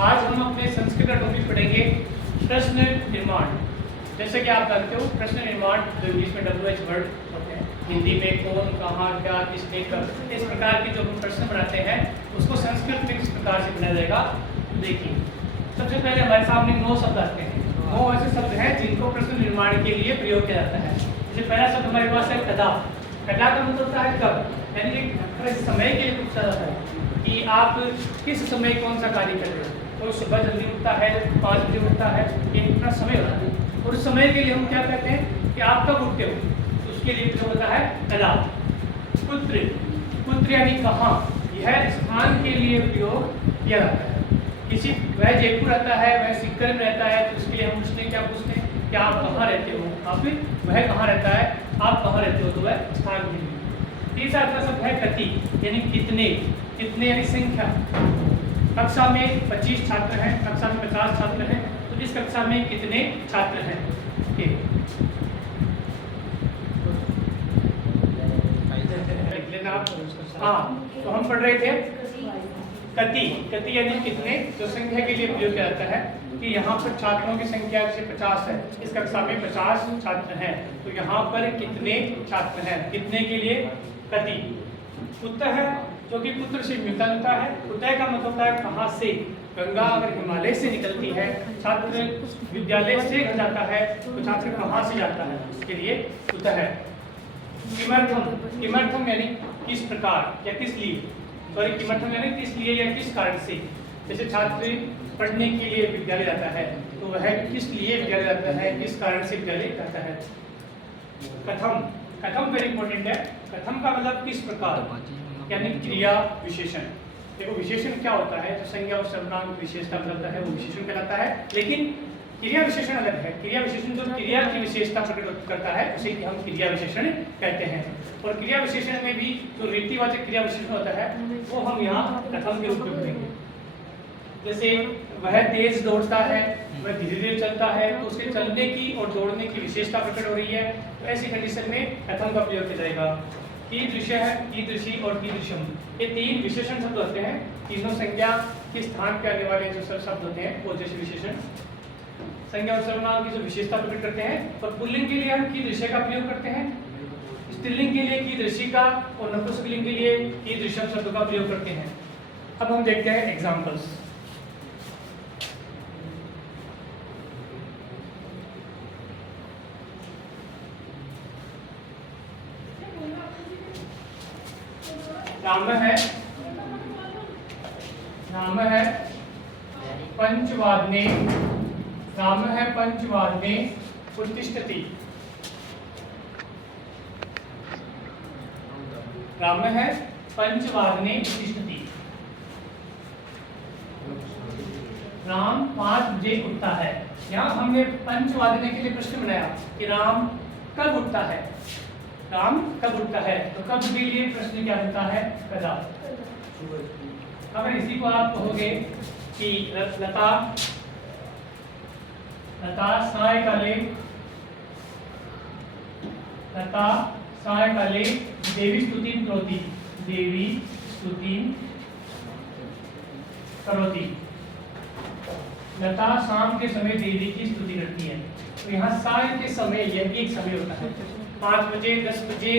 आज हम अपने संस्कृत का टॉपिक पढ़ेंगे प्रश्न निर्माण। जैसे कि आप जानते हो प्रश्न निर्माण जो इंग्लिश में WH वर्ड होते हैं, हिंदी में कौन, कहाँ, क्या, किसने, कब, इस प्रकार के जो हम प्रश्न बनाते हैं उसको संस्कृत में किस प्रकार से बनाया जाएगा देखिए। सबसे पहले हमारे सामने 9 शब्द आते हैं। 9 ऐसे शब्द हैं जिनको प्रश्न निर्माण के लिए प्रयोग किया जाता है। जैसे पहला शब्द हमारे पास है कदा। कदा का मतलब होता है कब, यानी एक समय के लिए पूछा जाता है कि आप किस समय कौन सा कार्य कर रहे हो। कोई सुबह जल्दी उठता है, 5 बजे उठता है, ये इतना समय होता है और उस समय के लिए हम क्या कहते हैं कि आप कब उठते हो, तो उसके लिए प्रयोग होता है कदा। पुत्र, पुत्र यानी कहाँ, यह स्थान के लिए प्रयोग किया जाता है। किसी वह जयपुर रहता है, वह सीकर में रहता है, तो उसके लिए हम उसने क्या पूछते हैं कि आप कहाँ रहते हो, आप वह कहाँ रहता है, आप कहाँ रहते हो, तो वह स्थान के लिए। तीसरा शब्द है कति, यानी कितने, कितने यानी संख्या। कक्षा में 25 छात्र हैं, कक्षा में 50 छात्र हैं, तो इस कक्षा में कितने छात्र हैं। हाँ, तो हम पढ़ रहे थे कति। कति यानी कितने, जो संख्या के लिए प्रयोग किया जाता है कि यहाँ पर छात्रों की संख्या जैसे 50 है, इस कक्षा में 50 छात्र हैं, तो यहाँ पर कितने छात्र हैं, कितने के लिए कति। उत्तर है जो कि पुत्र से मिलता जुलता है। उदय का मतलब होता है कहाँ से। गंगा अगर हिमालय से निकलती है, छात्र विद्यालय से जाता है, तो छात्र कहाँ से जाता है, उसके लिए उदय है। किमर्थम, किमर्थम यानी किस प्रकार या किस लिए, सॉरी किमर्थम यानी किस लिए या किस कारण से। जैसे छात्र पढ़ने के लिए विद्यालय जाता है, तो वह किस लिए विद्यालय जाता है, किस कारण से विद्यालय जाता है। कथम, कथम वेरी इंपॉर्टेंट है। कथम का मतलब किस प्रकार, यानी क्रिया विशेषण। देखो विशेषण क्या होता है, जो संज्ञा और सर्वनाम विशेषता बताता है वो विशेषण कहलाता है, लेकिन क्रिया विशेषण अलग है। क्रिया विशेषण जो क्रिया की विशेषता प्रकट करता है उसे हम क्रिया विशेषण कहते हैं। और क्रिया विशेषण में भी जो रीतिवाचक क्रिया विशेषण होता है वो हम यहाँ कथम के रूप में पढ़ेंगे। जैसे वह तेज दौड़ता है, वह धीरे धीरे चलता है, तो उसके चलने की और दौड़ने की विशेषता प्रकट हो रही है, तो ऐसी कंडीशन में कथम का प्रयोग किया जाएगा। कीदृश है, कीदृशी और कीदृशम, ये 3 विशेषण शब्द होते हैं। तीनों संज्ञा के स्थान पे आने वाले जो शब्द होते हैं वो जैसे विशेषण संज्ञा और सर्वनाम की जो विशेषता प्रकट करते हैं। और पुल्लिंग के लिए हम कीदृश का प्रयोग करते हैं, स्त्रीलिंग के लिए कीदृशी का और नपुंसकलिंग के लिए कीदृशम शब्द का प्रयोग करते हैं। अब हम देखते हैं एग्जाम्पल्स। नाम है पंचवादने, नाम है पंचवादने उत्तिष्ठति। नाम है पंचवादने उत्तिष्ठति। राम 5 बजे उठता है। यहाँ हमने पंचवादने के लिए प्रश्न बनाया कि राम कब उठता है, राम कब उठता है, तो कब के लिए प्रश्न क्या होता है, कदा। अगर इसी को आप कहोगे कि लता, लता सायकाले, लता सायकाले देवी स्तुतिं करोति, देवी स्तुतिं करोति। लता शाम के समय देवी की स्तुति करती है। तो यहाँ साय के समय यह भी एक समय होता है। 5 बजे, 10 बजे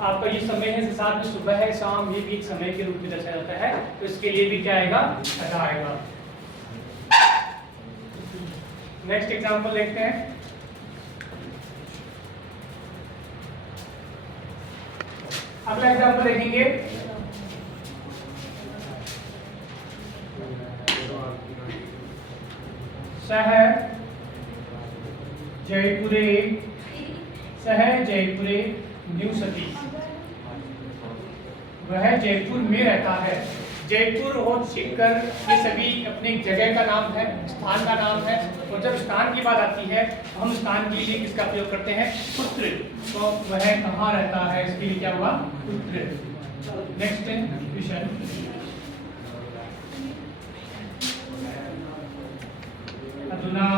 आपका ये समय है, साथ में सुबह है, शाम, ये भी एक समय के रूप में दर्शाया जाता है, तो इसके लिए भी क्या आएगा, कदा आएगा। नेक्स्ट एग्जांपल देखते हैं। अगला एग्जांपल देखेंगे। सह जयपुरे, सह जयपुरे निवसति, वह जयपुर में रहता है। जयपुर और सीकर ये सभी अपनी जगह का नाम है, स्थान का नाम है। और जब स्थान की बात आती है तो हम स्थान के लिए किसका प्रयोग करते हैं, पुत्र। तो वह कहाँ रहता है, इसके लिए क्या हुआ, पुत्र। Next question. अधुना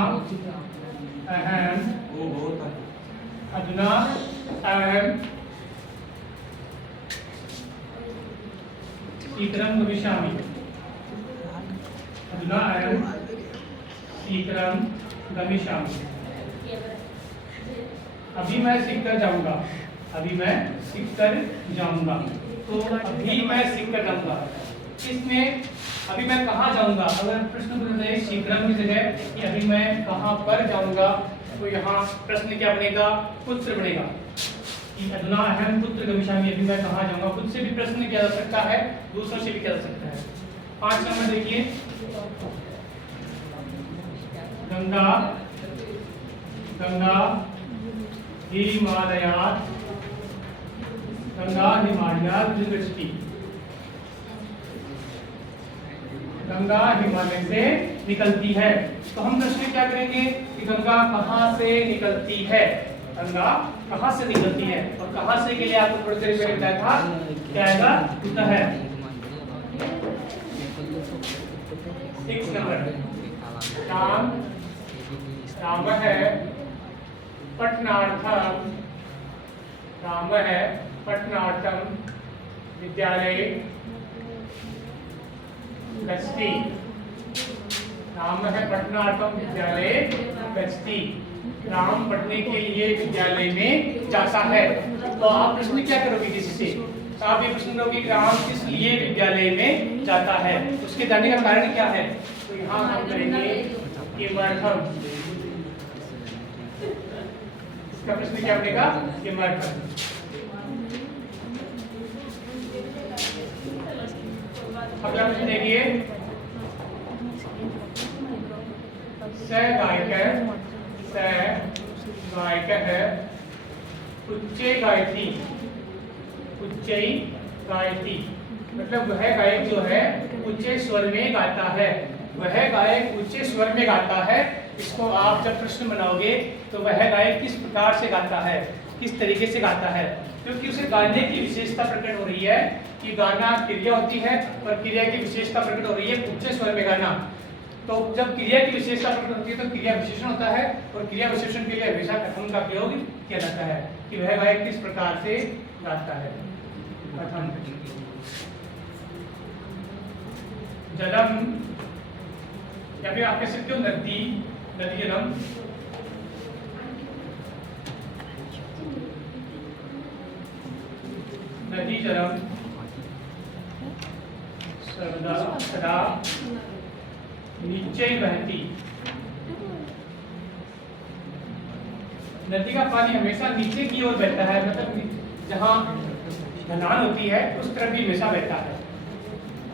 अहम, अधुना अहम शीघ्रं गमिष्यामि। अधुना अहम शीघ्रं गमिष्यामि। अभी मैं सीखकर जाऊंगा, अभी मैं सीखकर जाऊंगा। तो अभी मैं सीखकर जाऊंगा, इसमें अभी मैं कहाँ जाऊंगा, अगर प्रश्न बने शीघ्रम की जगह कि अभी मैं कहाँ पर जाऊंगा, तो यहाँ प्रश्न क्या बनेगा, पुत्र बनेगा कि अधुना अहम पुत्र गमिष्यामि, अभी मैं कहाँ जाऊंगा। खुद से भी प्रश्न किया जा सकता है, दूसरों से भी किया जा सकता है। 5 नंबर देखिए, गंगा गंगा हिमालयात, गंगा हिमालयात विगच्छति, गंगा हिमालय से निकलती है। तो हम प्रश्न क्या करेंगे कि गंगा कहाँ से निकलती है, गंगा कहाँ से निकलती है, और कहाँ से के लिए आपको थोड़ी देर पहले बताया था क्या आएगा, उत्तर है 6 नंबर, राम है पठनार्थम, राम है पठनार्थम विद्यालय गच्छति, राम है पठनार्थम विद्यालय गच्छति, राम पढ़ने के लिए विद्यालय में जाता है। तो आप प्रश्न क्या करोगे किसी से, तो आप ये प्रश्न करोगे कि राम किस लिए विद्यालय में जाता है, उसके जाने का कारण क्या है। तो यहाँ हम करेंगे किमर्थम, इसका प्रश्न क्या बनेगा, किमर्थम। अगला प्रश्न देखिए, स गायक है उच्चे गायती, उच्चे गायती मतलब वह गायक जो है उच्चे स्वर में गाता है, वह गायक उच्चे स्वर में गाता है। इसको आप जब प्रश्न बनाओगे तो वह गायक किस प्रकार से गाता है, किस तरीके से गाता है, क्योंकि उसे गाने की विशेषता प्रकट हो रही है कि गाना क्रिया होती है और क्रिया की विशेषता प्रकट हो रही है उच्च स्वर में गाना। तो जब क्रिया की विशेषता प्रकट होती है तो क्रिया विशेषण होता है, और क्रिया विशेषण के लिए हमेशा कथन का प्रयोग किया जाता है कि वह गायक किस प्रकार से गाता है। कथन, जलम या फिर आप कह सकते हो नदी, नदी जलम, नदी जलम सर्वदा सदा नीचे बहती, नदी का पानी हमेशा नीचे की ओर बहता है, मतलब जहाँ ढलान होती है उस तरफ भी हमेशा बहता है।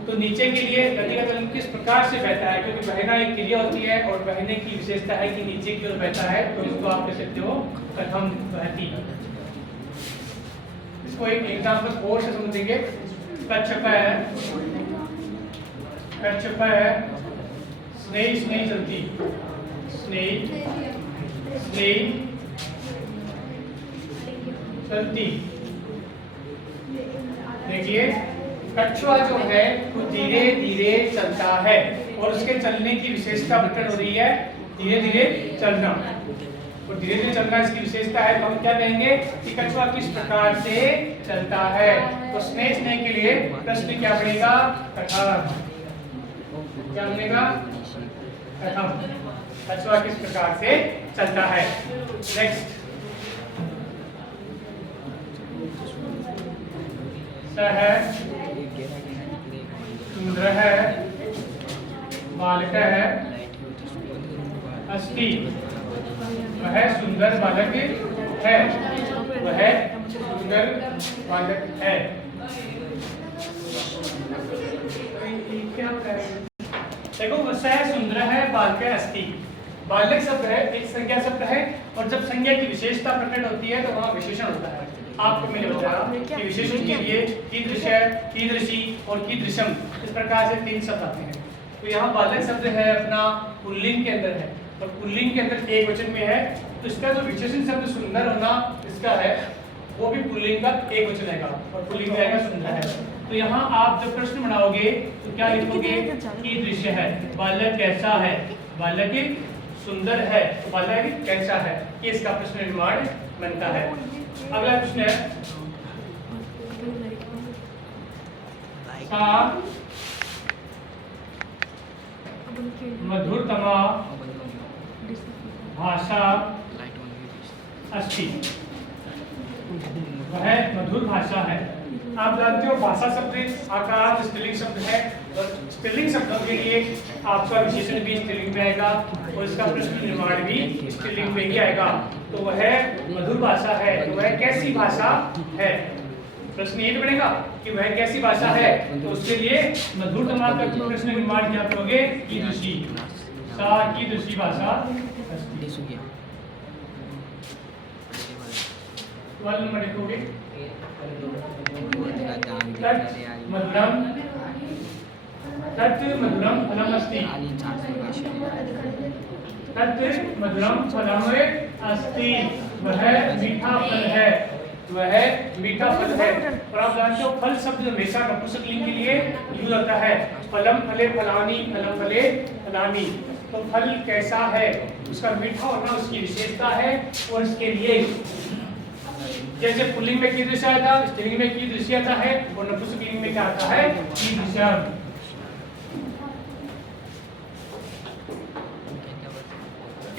तो नीचे के लिए नदी का जल किस प्रकार से बहता है, क्योंकि बहना एक क्रिया होती है और बहने की विशेषता है कि नीचे की ओर बहता है, तो इसको आप कह सकते हो कथम बहती। इसको एक एग्जांपल और से समझेंगे, कच्छपय, कच्छपय स्नेह स्नेह चलती, स्नेह स्नेह चलती। देखिए कछुआ जो है वो धीरे धीरे चलता है और उसके चलने की विशेषता प्रकट हो रही है धीरे धीरे चलना, और धीरे धीरे चलना इसकी विशेषता है। तो हम क्या कहेंगे कि कछुआ किस प्रकार से चलता है। तो स्नेह स्नेह के लिए प्रश्न क्या बनेगा, कथम, क्या बनेगा, कथम, कछुआ किस प्रकार से चलता है। नेक्स्ट, सह सुंदर है बालक है अस्ति, वह सुंदर बालक है, वह सुंदर बालक है। देखो वह सुंदर है बालक अस्ति, बालक शब्द है एक संज्ञा शब्द है, और जब संज्ञा की विशेषता प्रकट होती है तो वहाँ विशेषण होता है। आपको मैंने बताया कि विशेषण के लिए कीदृश, कीदृशी और कीदृशम इस प्रकार से 3 शब्द आते हैं। तो यहाँ बालक शब्द है अपना पुल्लिंग के अंदर है, और पुल्लिंग के अंदर एक वचन में है, तो इसका जो विशेषण शब्द सुंदर होना इसका है वो भी पुल्लिंग का एक वचन आएगा, और पुल्लिंग का आएगा सुंदर है। तो यहाँ आप जब प्रश्न बनाओगे तो क्या लिखोगे, कीदृश है, बालक कैसा है, बालक सुंदर है, तो बालक कैसा है, ये इसका प्रश्न निर्माण बनता है। अगला प्रश्न है, सा मधुरतमा भाषा अस्ति, वह मधुर भाषा है। आप जानते हो भाषा शब्द आकार स्त्रीलिंग शब्द है, और स्त्रीलिंग शब्दों के लिए आपका विशेषण भी स्त्रीलिंग में आएगा और इसका प्रश्न निर्माण भी स्त्रीलिंग में ही आएगा। तो वह मधुर भाषा है, तो वह कैसी भाषा है? प्रश्न ये बनेगा कि वह कैसी भाषा है, तो उसके लिए मधुरतमा का प्रश्न निर्माण क्या करोगे? कीदृशी, सा कीदृशी भाषा अस्ति। सवाल नंबर लिखोगे तत् मधुरम फलम अस्ति, तत् मधुरम फलम अस्ति, वह मीठा फल है, वह मीठा फल है। और आप जानते हो फल शब्द हमेशा नपुंसकलिंग के लिए यूज होता है। फलम फले फलानी, फलम फले फलानी। तो फल कैसा है, उसका मीठा होना उसकी विशेषता है। और इसके लिए जैसे पुल्लिंग में कीदृश आता है, स्त्रीलिंग में कीदृशी आता है, और नपुंसकलिंग में क्या आता है? कीदृशम।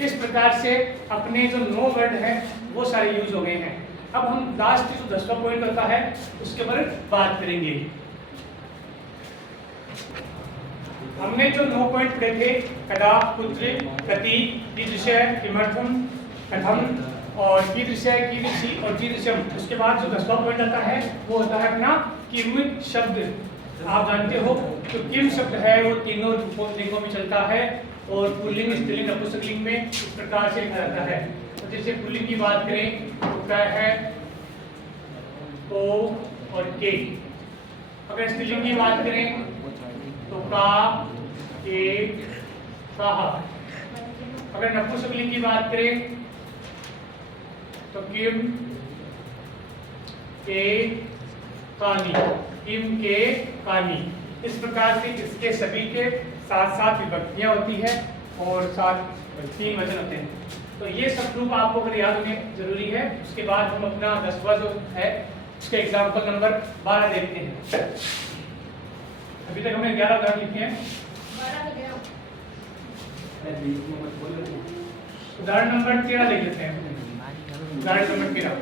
इस प्रकार से अपने जो 9 वर्ड हैं वो सारे यूज हो गए हैं। अब हम लास्ट जो 10वां पॉइंट होता है उसके बारे में बात करेंगे। हमने जो 9 पॉइंट पढ़े थे, कदा, कुत्र, कति, कीदृश, किमर्थम, कथम और कीदृश, कीदृशी और कीदृशम। उसके बाद जो 10वां पॉइंट आता है वो होता है अपना किम शब्द। आप जानते हो तो किम शब्द है वो तीनों लिंगों में चलता है, और पुल्लिंग, स्त्रीलिंग, नपुंसकलिंग में इस प्रकार से लिखा जाता है। तो जैसे पुल्लिंग की बात करें तो क्या है? ओ और के। अगर स्त्रीलिंग की बात करें तो का, के, काहा। अगर नपुंसकलिंग की बात करें तो किम, के, कानी, किम, के, कानी। इस प्रकार से इसके सभी के 7 विभक्तियां होती है और 3 वचन होते हैं। तो ये सब रूप आपको अगर याद होने जरूरी है। उसके बाद हम अपना 10वां जो है उसके एग्जाम्पल नंबर 12 देखते हैं। अभी तक हमने 11 उदाहरण लिखे हैं। उदाहरण नंबर 13 देख लेते हैं। उदाहरण नंबर 13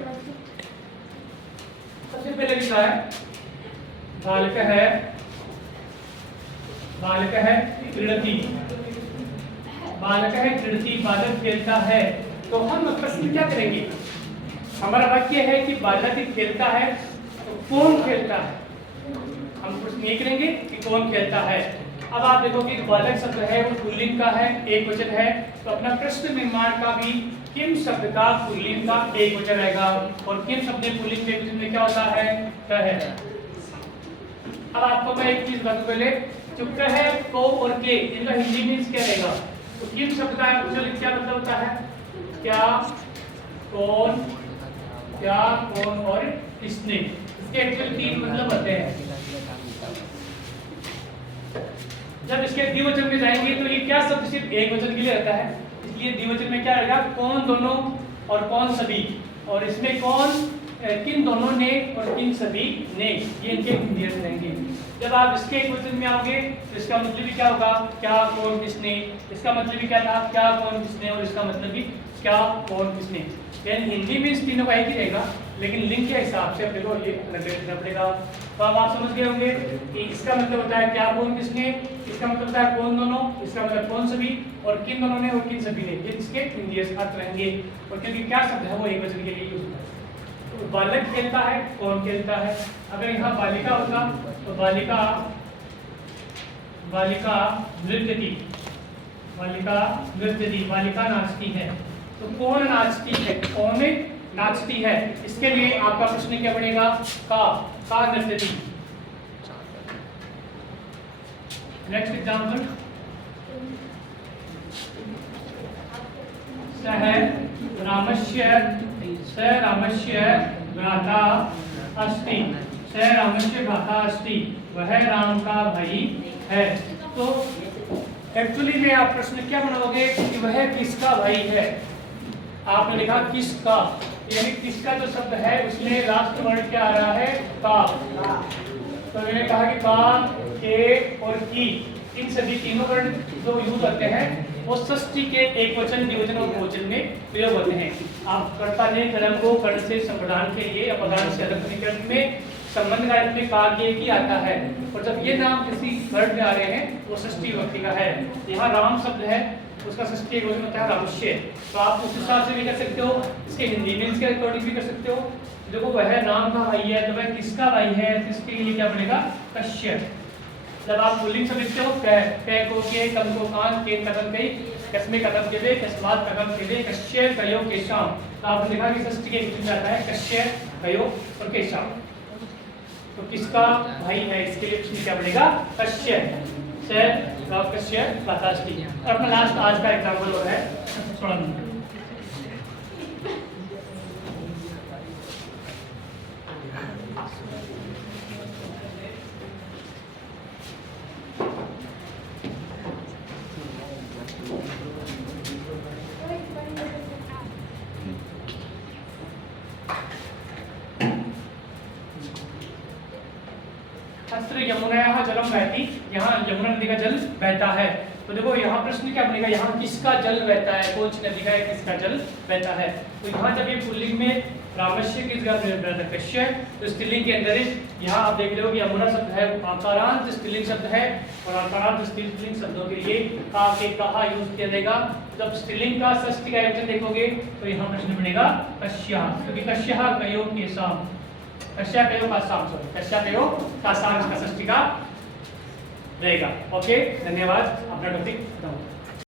सबसे पहले लिखा है बालक है क्रीडति, बालक है क्रीडति, बालक खेलता है। तो हम प्रश्न क्या करेंगे? हमारा वाक्य है कि बालक खेलता है, तो कौन खेलता है? हम प्रश्न ये करेंगे कि कौन खेलता है। अब आप देखोगे कि बालक शब्द है वो पुल्लिंग का है, एक वचन है, तो अपना प्रश्न निर्माण का भी किम शब्द का पुल्लिंग का एक वचन आएगा। और किम शब्द पुल्लिंग के वचन में क्या होता है? क्या है? अब आपको मैं एक चीज बताऊं पहले, जो है को और के, इनका हिंदी मीन्स क्या रहेगा? तो किम शब्द का एक्चुअली क्या मतलब होता है? क्या, कौन, क्या, कौन और किसने। इसके एक्चुअली 3 मतलब होते हैं। जब इसके द्विवचन में जाएंगे तो ये क्या शब्द सिर्फ एक वचन के लिए रहता है, इसलिए द्विवचन में क्या रहेगा? कौन दोनों और कौन सभी। और इसमें कौन, किन दोनों ने और किन सभी ने, ये इनके इंडियन रहेंगे। जब आप इसके एक वचन में आओगे तो इसका मतलब भी क्या होगा? क्या, कौन, किसने। इसका मतलब भी क्या था? क्या, कौन, किसने। और इसका मतलब भी क्या, कौन, किसने। यानी हिंदी में इस तीनों का एक ही रहेगा, लेकिन लिंग के हिसाब से अपने को ये अलग लिखना पड़ेगा। तो अब आप समझ गए होंगे कि इसका मतलब होता है क्या, कौन, किसने, इसका मतलब होता है कौन दोनों, इसका मतलब कौन सभी, और किन दोनों ने और किन सभी ने। ये इसके हिंदी अर्थ रहेंगे। और क्योंकि क्या शब्द है वो एक वचन के लिए यूज होता है। तो बालक खेलता है, कौन खेलता है। अगर यहाँ बालिका होता तो बालिका नृत्यति, बालिका नाचती है। तो कौन नाचती है, कौन नाचती है। इसके लिए आपका प्रश्न क्या बनेगा? का नृत्यति। नेक्स्ट एग्जाम्पल, रामस्य भ्राता अस्ति, भ्राता अस्ति, वह राम का भाई है। तो एक्चुअली में आप प्रश्न क्या बनाओगे कि वह किसका भाई है। आपने लिखा किसका, यानी किसका जो शब्द है उसमें लास्ट वर्ड क्या आ रहा है? का। तो मैंने कहा कि का, के और की, इन सभी तीनों वर्ण जो यूज होते हैं वो षष्ठी के एकवचन, द्विवचन और बहुवचन में प्रयोग होते हैं। आप कर्ता ने कर्म को कर्ण से संप्रदान के लिए अपदान से अलग करने के अर्थ में, संबंध का अर्थ में कार्य की आता है। और जब ये नाम किसी वर्ण में आ रहे हैं वो षष्ठी विभक्ति का है। यहाँ राम शब्द है, उसका षष्ठी एकवचन होता है रामश्य। तो आप उस हिसाब से भी कर सकते हो, इसके हिंदी में इसके अकॉर्डिंग भी कर सकते हो। देखो वह राम का भाई है, तो वह किसका भाई है, तो इसके लिए क्या बनेगा, कश्यप। जब आप पुल्लिंग से लिखते हो कै को के, कम को कान, के कदम कई, कसमे कदम के वे, कस्मात कदम के वे, कश्य कयो केशाम। तो आपने लिखा कि षष्ठी के एकवचन आता है कश्य, कयो और केशाम। तो किसका भाई है, इसके लिए उसमें क्या बनेगा, कश्य। कश्य प्राताष्टी। और अपना लास्ट आज का एग्जाम्पल हो रहा है 16 नंबर। यमुना जलम बहती, यहाँ यमुना नदी का जल बहता है। तो देखो यहाँ प्रश्न क्या बनेगा, यहाँ किसका जल बहता है, कौन सी नदी का है, किसका जल बहता है। तो यहाँ जब ये पुल्लिंग में रामश्य किसका कश्य, तो स्त्रीलिंग के अंदर यहाँ आप देख रहे हो कि यमुना शब्द है, आकारांत स्त्रीलिंग शब्द है, और आकारांत स्त्रीलिंग शब्दों के लिए का के कहा यूज किया जाएगा। जब स्त्रीलिंग का षष्ठी का एकवचन देखोगे तो यहाँ प्रश्न बनेगा कश्या, क्योंकि कश्या कयो केशाम, कश्या कयो का साम, कश्या कयो का साम का षष्ठी का रहेगा। ओके, धन्यवाद। अपना टॉपिक खत्म।